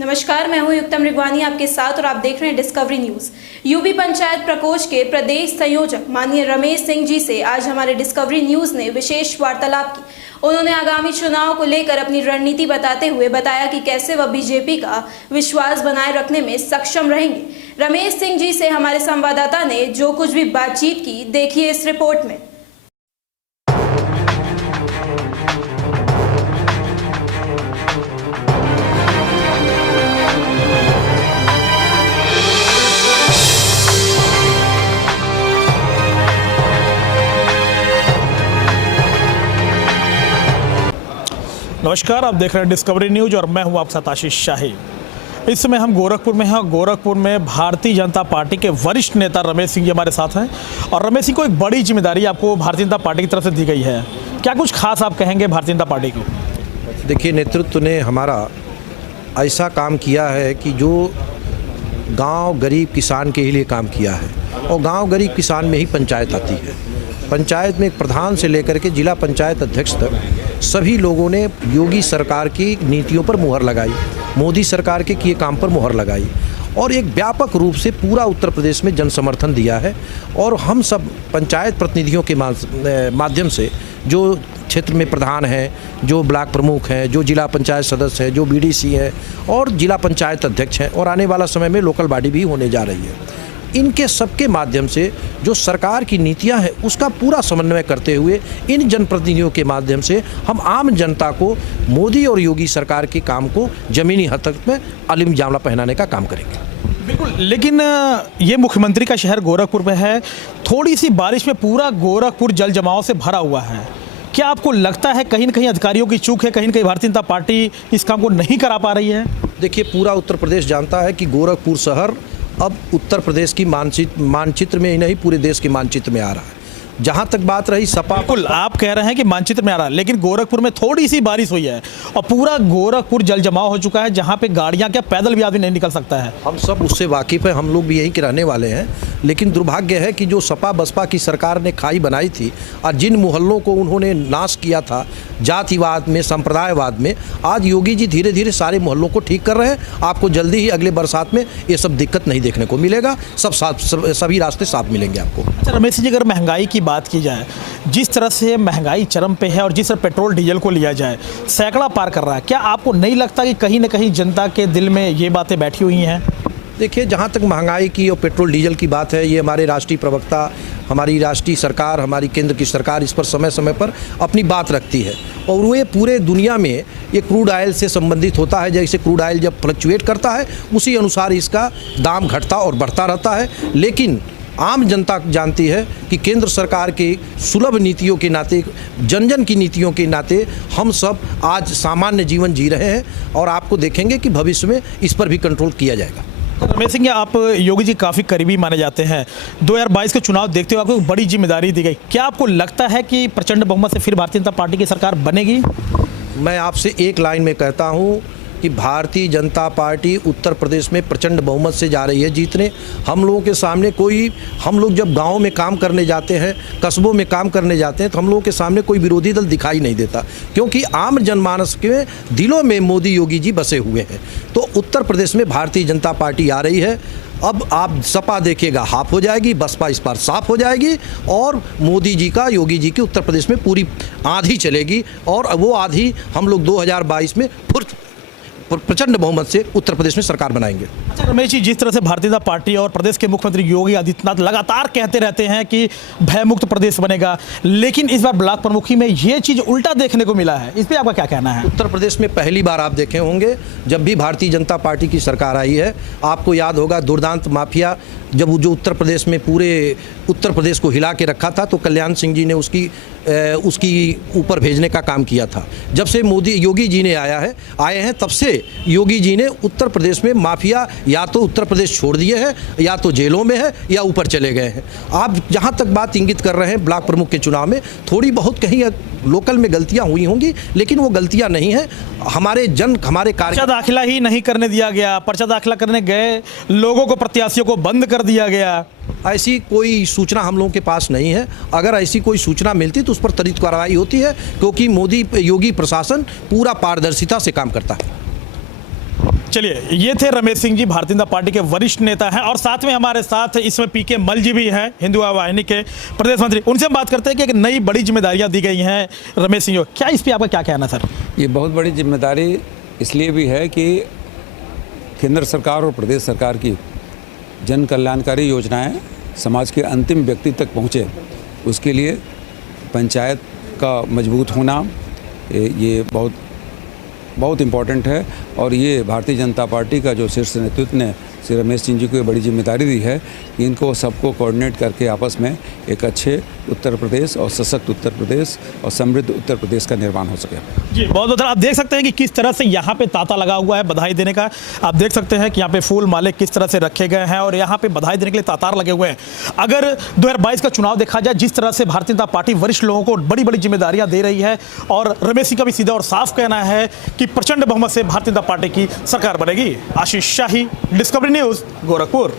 नमस्कार, मैं हूं युक्तम रिगवानी आपके साथ और आप देख रहे हैं डिस्कवरी न्यूज। यूपी पंचायत प्रकोष्ठ के प्रदेश संयोजक माननीय रमेश सिंह जी से आज हमारे डिस्कवरी न्यूज ने विशेष वार्तालाप की। उन्होंने आगामी चुनाव को लेकर अपनी रणनीति बताते हुए बताया कि कैसे वह बीजेपी का विश्वास बनाए रखने में सक्षम रहेंगे। रमेश सिंह जी से हमारे संवाददाता ने जो कुछ भी बातचीत की, देखिए इस रिपोर्ट में। नमस्कार, आप देख रहे हैं डिस्कवरी न्यूज और मैं हूं आपके साथ आशीष शाही। इस समय हम गोरखपुर में हैं। गोरखपुर में भारतीय जनता पार्टी के वरिष्ठ नेता रमेश सिंह जी हमारे साथ हैं और रमेश सिंह को एक बड़ी जिम्मेदारी आपको भारतीय जनता पार्टी की तरफ से दी गई है। क्या कुछ खास आप कहेंगे भारतीय जनता पार्टी को? देखिए, नेतृत्व ने हमारा ऐसा काम किया है कि जो गांव गरीब किसान के लिए काम किया है और गांव गरीब किसान में ही पंचायत आती है। पंचायत में एक प्रधान से लेकर के जिला पंचायत अध्यक्ष तक सभी लोगों ने योगी सरकार की नीतियों पर मुहर लगाई, मोदी सरकार के किए काम पर मुहर लगाई और एक व्यापक रूप से पूरा उत्तर प्रदेश में जन समर्थन दिया है। और हम सब पंचायत प्रतिनिधियों के माध्यम से जो क्षेत्र में प्रधान हैं, जो ब्लॉक प्रमुख हैं, जो जिला पंचायत सदस्य हैं, जो बीडीसी हैं और जिला पंचायत अध्यक्ष हैं और आने वाला समय में लोकल बॉडी भी होने जा रही है, इनके सबके माध्यम से जो सरकार की नीतियां हैं उसका पूरा समन्वय करते हुए इन जनप्रतिनिधियों के माध्यम से हम आम जनता को मोदी और योगी सरकार के काम को ज़मीनी हद तक में अलिम जामला पहनाने का काम करेंगे। बिल्कुल, लेकिन ये मुख्यमंत्री का शहर गोरखपुर में है। थोड़ी सी बारिश में पूरा गोरखपुर जल जमाव से भरा हुआ है। क्या आपको लगता है कहीं न कहीं अधिकारियों की चूक है, कहीं न कहीं भारतीय जनता पार्टी इस काम को नहीं करा पा रही है? देखिए, पूरा उत्तर प्रदेश जानता है कि गोरखपुर शहर अब उत्तर प्रदेश की मानचित्र में ही नहीं पूरे देश के मानचित्र में आ रहा है। जहाँ तक बात रही सपा, बिल्कुल आप कह रहे हैं कि मानचित्र में आ रहा है, लेकिन गोरखपुर में थोड़ी सी बारिश हुई है और पूरा गोरखपुर जल जमाव हो चुका है, जहाँ पे गाड़ियाँ क्या पैदल भी आदमी नहीं निकल सकता है। हम सब उससे वाकिफ़ हैं, हम लोग भी यहीं के रहने वाले हैं। लेकिन दुर्भाग्य है कि जो सपा बसपा की सरकार ने खाई बनाई थी और जिन मोहल्लों को उन्होंने नाश किया था जातिवाद में, संप्रदायवाद में, आज योगी जी धीरे धीरे सारे मोहल्लों को ठीक कर रहे हैं। आपको जल्दी ही अगले बरसात में ये सब दिक्कत नहीं देखने को मिलेगा, सभी रास्ते साफ मिलेंगे आपको। अच्छा रमेश जी, अगर महंगाई की बात की जाए, जिस तरह से महंगाई चरम पे है और जिस तरह पेट्रोल डीजल को लिया जाए सैकड़ा पार कर रहा है, क्या आपको नहीं लगता कि कहीं ना कहीं जनता के दिल में ये बातें बैठी हुई हैं? देखिए, जहाँ तक महंगाई की और पेट्रोल डीजल की बात है, ये हमारे राष्ट्रीय प्रवक्ता, हमारी राष्ट्रीय सरकार, हमारी केंद्र की सरकार इस पर समय समय पर अपनी बात रखती है और वो पूरे दुनिया में ये क्रूड ऑयल से संबंधित होता है। जैसे क्रूड ऑयल जब फ्लक्चुएट करता है उसी अनुसार इसका दाम घटता और बढ़ता रहता है। लेकिन आम जनता जानती है कि केंद्र सरकार के सुलभ नीतियों के नाते, जन जन की नीतियों के नाते हम सब आज सामान्य जीवन जी रहे हैं और आपको देखेंगे कि भविष्य में इस पर भी कंट्रोल किया जाएगा। रमेश सिंह, आप योगी जी काफ़ी करीबी माने जाते हैं। 2022 के चुनाव देखते हुए आपको बड़ी जिम्मेदारी दी गई। क्या आपको लगता है कि प्रचंड बहुमत से फिर भारतीय जनता पार्टी की सरकार बनेगी? मैं आपसे एक लाइन में कहता हूँ कि भारतीय जनता पार्टी उत्तर प्रदेश में प्रचंड बहुमत से जा रही है जीतने। हम लोगों के सामने हम लोग जब गांव में काम करने जाते हैं, कस्बों में काम करने जाते हैं, तो हम लोगों के सामने कोई विरोधी दल दिखाई नहीं देता, क्योंकि आम जनमानस के दिलों में मोदी योगी जी बसे हुए हैं। तो उत्तर प्रदेश में भारतीय जनता पार्टी आ रही है। अब आप सपा देखिएगा हाफ हो जाएगी, बसपा इस बार साफ हो जाएगी और मोदी जी का, योगी जी की उत्तर प्रदेश में पूरी आंधी चलेगी और वो आंधी हम लोग 2022 में प्रचंड बहुमत से उत्तर प्रदेश में सरकार बनाएंगे। अच्छा रमेश जी, जिस तरह से भारतीय जनता पार्टी और प्रदेश के मुख्यमंत्री योगी आदित्यनाथ लगातार कहते रहते हैं कि भयमुक्त प्रदेश बनेगा, लेकिन इस बार ब्लॉक प्रमुखी में ये चीज़ उल्टा देखने को मिला है, इस पर आपका क्या कहना है? उत्तर प्रदेश में पहली बार आप देखे होंगे जब भी भारतीय जनता पार्टी की सरकार आई है, आपको याद होगा दुर्दांत माफिया जब जो उत्तर प्रदेश में पूरे उत्तर प्रदेश को हिला के रखा था, तो कल्याण सिंह जी ने उसकी ऊपर भेजने का काम किया था। जब से योगी जी ने आए हैं तब से योगी जी ने उत्तर प्रदेश में माफिया या तो उत्तर प्रदेश छोड़ दिए हैं, या तो जेलों में है, या ऊपर चले गए हैं। आप जहां तक बात इंगित कर रहे हैं ब्लॉक प्रमुख के चुनाव में थोड़ी बहुत कहीं लोकल में गलतियां हुई होंगी, लेकिन वो गलतियां नहीं है। हमारे पर्चा दाखिला ही नहीं करने दिया गया, पर्चा दाखिला करने गए लोगों को, प्रत्याशियों को बंद कर दिया गया। ऐसी कोई सूचना हम लोगों के पास नहीं है। अगर ऐसी कोई सूचना मिलती तो उस पर त्वरित कार्रवाई होती है, क्योंकि योगी प्रशासन पूरा पारदर्शिता से काम करता है। चलिए, ये थे रमेश सिंह जी, भारतीय जनता पार्टी के वरिष्ठ नेता हैं और साथ में हमारे साथ इसमें पीके मल जी भी हैं, हिंदू वाहिनी के प्रदेश मंत्री। उनसे हम बात करते हैं कि एक नई बड़ी जिम्मेदारियां दी गई हैं रमेश सिंह को, क्या इस पर आपका क्या कहना सर? ये बहुत बड़ी जिम्मेदारी इसलिए भी है कि केंद्र सरकार और प्रदेश सरकार की जन कल्याणकारी योजनाएं समाज के अंतिम व्यक्ति तक पहुँचे, उसके लिए पंचायत का मजबूत होना ये बहुत इम्पॉर्टेंट है। और ये भारतीय जनता पार्टी का जो शीर्ष नेतृत्व ने श्री रमेश सिंह जी को ये बड़ी जिम्मेदारी दी है कि इनको सबको कोऑर्डिनेट करके आपस में एक अच्छे उत्तर प्रदेश और सशक्त उत्तर प्रदेश और समृद्ध उत्तर प्रदेश का निर्माण हो सके। जी बहुत बहुत आप देख सकते हैं कि किस तरह से यहाँ पे तांता लगा हुआ है बधाई देने का। आप देख सकते हैं कि यहाँ पे फूल माले किस तरह से रखे गए हैं और यहाँ पे बधाई देने के लिए तातार लगे हुए हैं। अगर 2022 का चुनाव देखा जाए, जिस तरह से भारतीय जनता पार्टी वरिष्ठ लोगों को बड़ी बड़ी जिम्मेदारियां दे रही है और रमेश सिंह का भी सीधा और साफ कहना है कि प्रचंड बहुमत से भारतीय जनता पार्टी की सरकार बनेगी। आशीष शाही, डिस्कवरी न्यूज़, गोरखपुर।